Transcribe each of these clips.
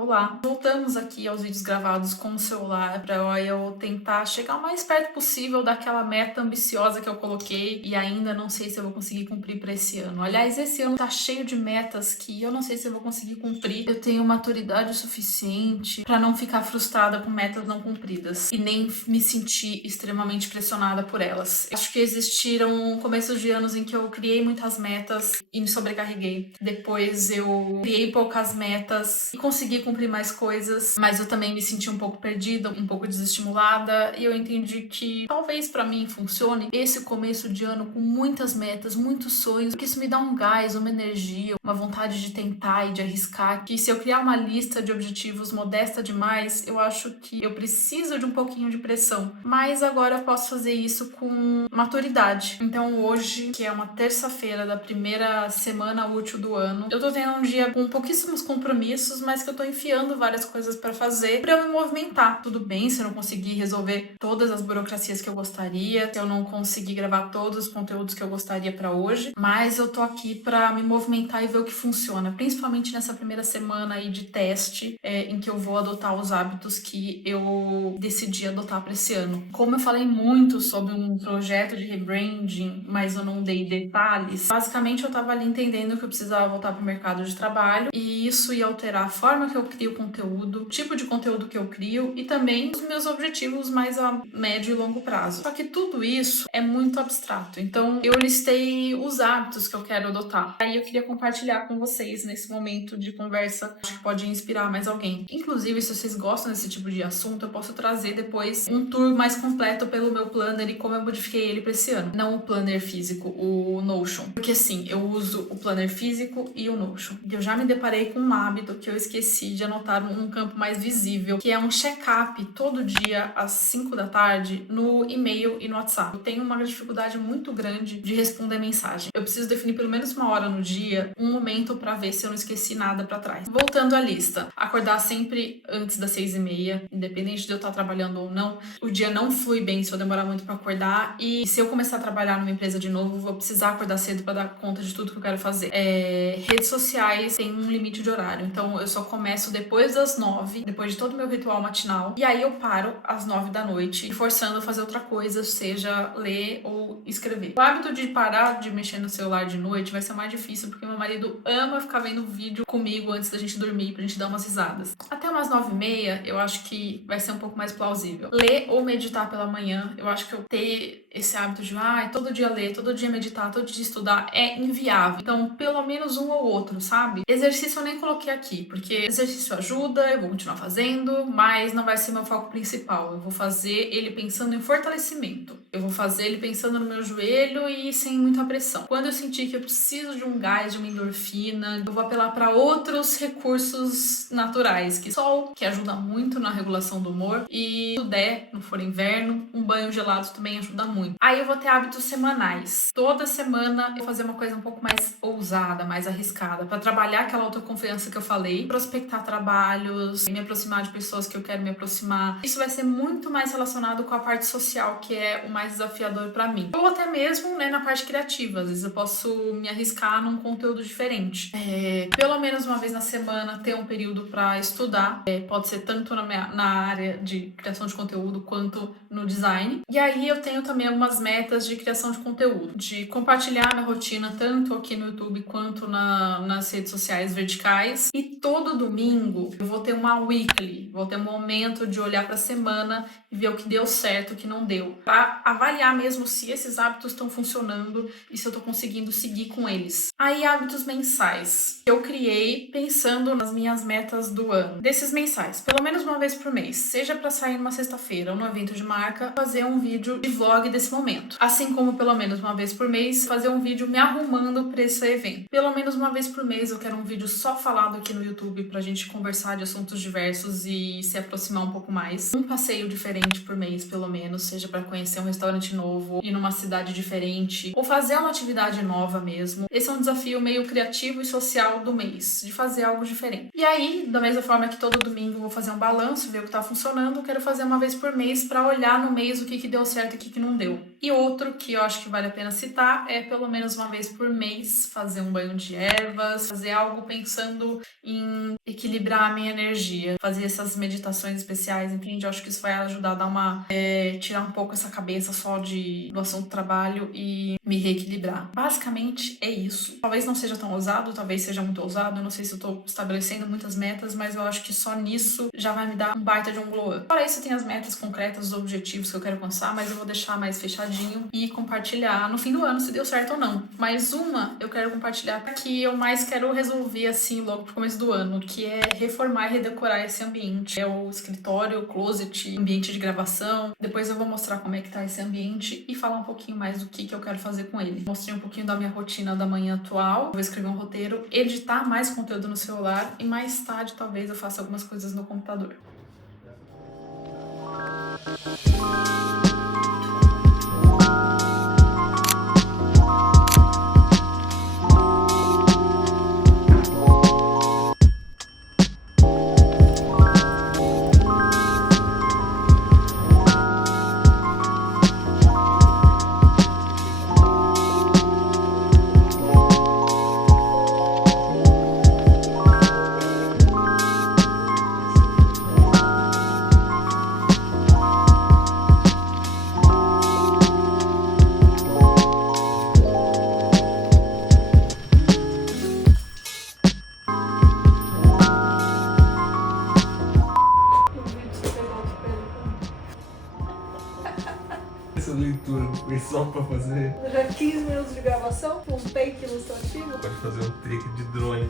Olá, voltamos aqui aos vídeos gravados com o celular para eu tentar chegar o mais perto possível daquela meta ambiciosa que eu coloquei e ainda não sei se eu vou conseguir cumprir para esse ano. Aliás, esse ano tá cheio de metas que eu não sei se eu vou conseguir cumprir. Eu tenho maturidade suficiente para não ficar frustrada com metas não cumpridas e nem me sentir extremamente pressionada por elas. Acho que existiram começos de anos em que eu criei muitas metas e me sobrecarreguei. Depois eu criei poucas metas e consegui cumprir mais coisas, mas eu também me senti um pouco perdida, um pouco desestimulada, e eu entendi que talvez pra mim funcione esse começo de ano com muitas metas, muitos sonhos, porque isso me dá um gás, uma energia, uma vontade de tentar e de arriscar, que se eu criar uma lista de objetivos modesta demais, eu acho que eu preciso de um pouquinho de pressão. Mas agora eu posso fazer isso com maturidade. Então hoje, que é uma terça-feira da primeira semana útil do ano, eu tô tendo um dia com pouquíssimos compromissos, mas que eu tô enfiando várias coisas pra fazer pra eu me movimentar. Tudo bem se eu não conseguir resolver todas as burocracias que eu gostaria, se eu não conseguir gravar todos os conteúdos que eu gostaria pra hoje, mas eu tô aqui pra me movimentar e ver o que funciona, principalmente nessa primeira semana aí de teste, em que eu vou adotar os hábitos que eu decidi adotar pra esse ano. Como eu falei muito sobre um projeto de rebranding, mas eu não dei detalhes, basicamente eu tava ali entendendo que eu precisava voltar pro mercado de trabalho e isso ia alterar a forma que eu crio conteúdo, o tipo de conteúdo que eu crio e também os meus objetivos mais a médio e longo prazo. Só que tudo isso é muito abstrato, então eu listei os hábitos que eu quero adotar. Aí eu queria compartilhar com vocês nesse momento de conversa, acho que pode inspirar mais alguém. Inclusive, se vocês gostam desse tipo de assunto, eu posso trazer depois um tour mais completo pelo meu planner e como eu modifiquei ele para esse ano. Não o planner físico, o Notion. Porque sim, eu uso o planner físico e o Notion. E eu já me deparei com um hábito que eu esqueci de anotar num campo mais visível, que é um check-up todo dia às 5 da tarde no e-mail e no WhatsApp. Eu tenho uma dificuldade muito grande de responder mensagem. Eu preciso definir pelo menos uma hora no dia, um momento para ver se eu não esqueci nada para trás. Voltando à lista, acordar sempre antes das 6h30, independente de eu estar trabalhando ou não. O dia não flui bem se eu demorar muito para acordar e se eu começar a trabalhar numa empresa de novo, vou precisar acordar cedo para dar conta de tudo que eu quero fazer. Redes sociais tem um limite de horário, então eu só começo depois das 9, depois de todo o meu ritual matinal, e aí eu paro às 9 da noite, forçando a fazer outra coisa, seja ler ou escrever. O hábito de parar de mexer no celular de noite vai ser mais difícil, porque meu marido ama ficar vendo vídeo comigo antes da gente dormir, pra gente dar umas risadas. Até umas 9h30, eu acho que vai ser um pouco mais plausível. Ler ou meditar pela manhã, eu acho que eu ter esse hábito de todo dia ler, todo dia meditar, todo dia estudar é inviável. Então, pelo menos um ou outro, sabe? Exercício eu nem coloquei aqui, porque exercício ajuda, eu vou continuar fazendo, mas não vai ser meu foco principal. Eu vou fazer ele pensando em fortalecimento. Eu vou fazer ele pensando no meu joelho e sem muita pressão. Quando eu sentir que eu preciso de um gás, de uma endorfina, eu vou apelar para outros recursos naturais, que sol, que ajuda muito na regulação do humor, e se puder, não for inverno, um banho gelado também ajuda muito. Aí eu vou ter hábitos semanais. Toda semana eu vou fazer uma coisa um pouco mais ousada, mais arriscada, para trabalhar aquela autoconfiança que eu falei, prospectar trabalhos, me aproximar de pessoas que eu quero me aproximar. Isso vai ser muito mais relacionado com a parte social, que é o mais desafiador para mim. Ou até mesmo, na parte criativa. Às vezes eu posso me arriscar num conteúdo diferente. Pelo menos uma vez na semana ter um período para estudar. Pode ser tanto na área de criação de conteúdo quanto no design. E aí eu tenho também algumas metas de criação de conteúdo, de compartilhar minha rotina tanto aqui no YouTube quanto nas redes sociais verticais. E todo domingo eu vou vou ter uma weekly, vou ter um momento de olhar para a semana e ver o que deu certo, o que não deu, para avaliar mesmo se esses hábitos estão funcionando e se eu tô conseguindo seguir com eles. Aí, hábitos mensais. Eu criei pensando nas minhas metas do ano. Desses mensais, pelo menos uma vez por mês, seja para sair numa sexta-feira ou no evento de marca, fazer um vídeo de vlog desse momento. Assim como pelo menos uma vez por mês, fazer um vídeo me arrumando para esse evento. Pelo menos uma vez por mês eu quero um vídeo só falado aqui no YouTube pra gente conversar de assuntos diversos e se aproximar um pouco mais. Um passeio diferente por mês, pelo menos, seja para conhecer um restaurante novo, ir numa cidade diferente, ou fazer uma atividade nova mesmo. Esse é um desafio meio criativo e social do mês, de fazer algo diferente. E aí, da mesma forma que todo domingo eu vou fazer um balanço, ver o que tá funcionando, eu quero fazer uma vez por mês para olhar no mês o que deu certo e o que não deu. E outro que eu acho que vale a pena citar é pelo menos uma vez por mês fazer um banho de ervas, fazer algo pensando em equilibrar a minha energia, fazer essas meditações especiais, entende? Eu acho que isso vai ajudar a dar tirar um pouco essa cabeça só do assunto trabalho e me reequilibrar. Basicamente é isso. Talvez não seja tão ousado, talvez seja muito ousado, eu não sei se eu tô estabelecendo muitas metas, mas eu acho que só nisso já vai me dar um baita de um glow up. Fora isso, tem as metas concretas, os objetivos que eu quero alcançar, mas eu vou deixar mais fechadinho e compartilhar no fim do ano se deu certo ou não. Mas uma eu quero compartilhar que eu mais quero resolver assim logo pro começo do ano, que é reformar e redecorar esse ambiente. É o escritório, o closet, ambiente de gravação. Depois eu vou mostrar como é que tá esse ambiente e falar um pouquinho mais do que eu quero fazer com ele. Mostrei um pouquinho da minha rotina da manhã atual, vou escrever um roteiro, editar mais conteúdo no celular e mais tarde talvez eu faça algumas coisas no computador. Essa leitura foi só pra fazer. Já 15 minutos de gravação, um take ilustrativo. Pode fazer um take de drone.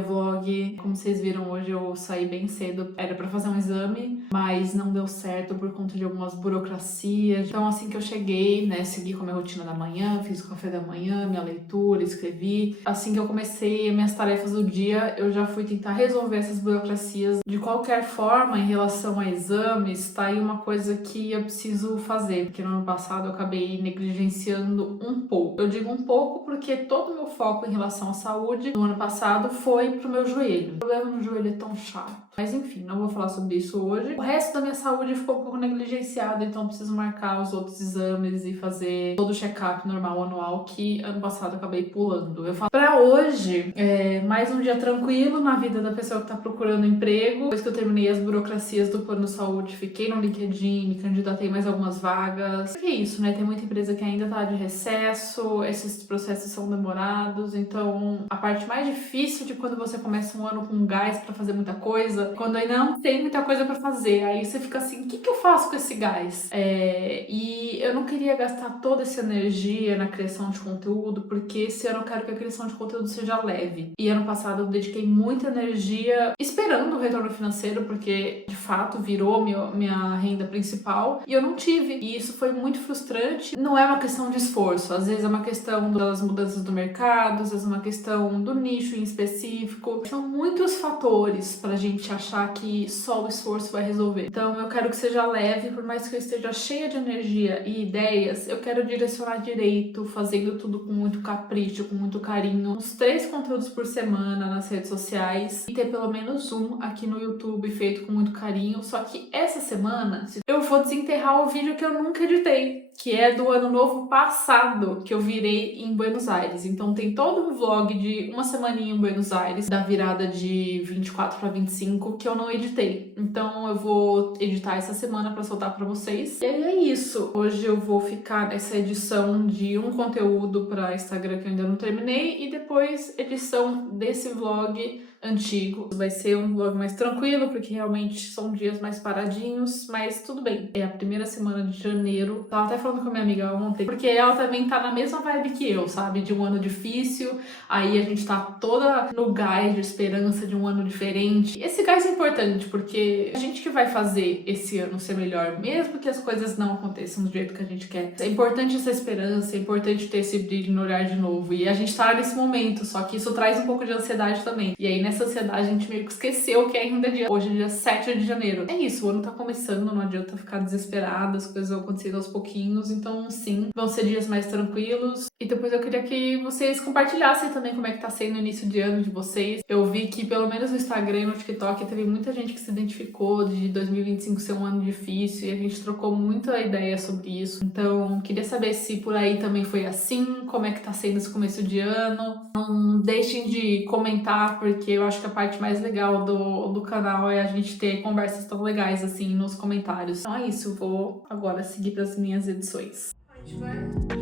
Vlog. Como vocês viram, hoje eu saí bem cedo. Era pra fazer um exame, mas não deu certo por conta de algumas burocracias. Então, assim que eu cheguei, né, segui com a minha rotina da manhã, fiz o café da manhã, minha leitura, escrevi. Assim que eu comecei minhas tarefas do dia, eu já fui tentar resolver essas burocracias. De qualquer forma, em relação a exames, tá aí uma coisa que eu preciso fazer, porque no ano passado eu acabei negligenciando um pouco. Eu digo um pouco porque todo o meu foco em relação à saúde no ano passado foi pro meu joelho. O problema no joelho é tão chato. Mas enfim, não vou falar sobre isso hoje. O resto da minha saúde ficou um pouco negligenciado, então eu preciso marcar os outros exames e fazer todo o check-up normal anual que ano passado eu acabei pulando. Eu falo pra hoje, mais um dia tranquilo na vida da pessoa que tá procurando emprego. Depois que eu terminei as burocracias do plano de saúde, fiquei no LinkedIn, me candidatei mais algumas vagas. Porque é isso, né? Tem muita empresa que ainda tá de recesso, esses processos são demorados, então a parte mais difícil de quando você começa um ano com gás pra fazer muita coisa, quando ainda não tem muita coisa pra fazer, aí você fica assim, o que eu faço com esse gás? E eu não queria gastar toda essa energia na criação de conteúdo, porque esse ano eu quero que a criação de conteúdo seja leve. E ano passado eu dediquei muita energia esperando o retorno financeiro, porque de fato virou minha renda principal, e eu não tive. E isso foi muito frustrante. Não é uma questão de esforço, às vezes é uma questão das mudanças do mercado, às vezes é uma questão do nicho em específico. São muitos fatores pra gente achar que só o esforço vai resolver. Então eu quero que seja leve, por mais que eu esteja cheia de energia e ideias, eu quero direcionar direito, fazendo tudo com muito capricho, com muito carinho. Uns 3 conteúdos por semana nas redes sociais e ter pelo menos um aqui no YouTube feito com muito carinho. Só que essa semana eu vou desenterrar o vídeo que eu nunca editei, que é do ano novo passado, que eu virei em Buenos Aires. Então tem todo um vlog de uma semaninha em Buenos Aires, da virada de 24 para 25, que eu não editei. Então eu vou editar essa semana para soltar para vocês. E é isso. Hoje eu vou ficar nessa edição de um conteúdo para Instagram que eu ainda não terminei, e depois edição desse vlog antigo. Vai ser um vlog mais tranquilo, porque realmente são dias mais paradinhos, mas tudo bem. É a primeira semana de janeiro. Tava até falando com a minha amiga ontem, porque ela também tá na mesma vibe que eu, sabe? De um ano difícil, aí a gente tá toda no gás de esperança de um ano diferente. Esse gás é importante, porque a gente que vai fazer esse ano ser melhor, mesmo que as coisas não aconteçam do jeito que a gente quer. É importante essa esperança, é importante ter esse brilho no olhar de novo. E a gente tá nesse momento, só que isso traz um pouco de ansiedade também. E aí nessa ansiedade a gente meio que esqueceu que ainda é dia. Hoje é dia 7 de janeiro. É isso, o ano tá começando, não adianta ficar desesperado, as coisas vão acontecendo aos pouquinhos. Então sim, vão ser dias mais tranquilos. E depois eu queria que vocês compartilhassem também como é que tá sendo o início de ano de vocês. Eu vi que pelo menos no Instagram e no TikTok teve muita gente que se identificou de 2025 ser um ano difícil, e a gente trocou muita ideia sobre isso. Então queria saber se por aí também foi assim, como é que tá sendo esse começo de ano. Não deixem de comentar, porque eu acho que a parte mais legal do canal é a gente ter conversas tão legais assim nos comentários. Então é isso, eu vou agora seguir para as minhas edições. A gente vai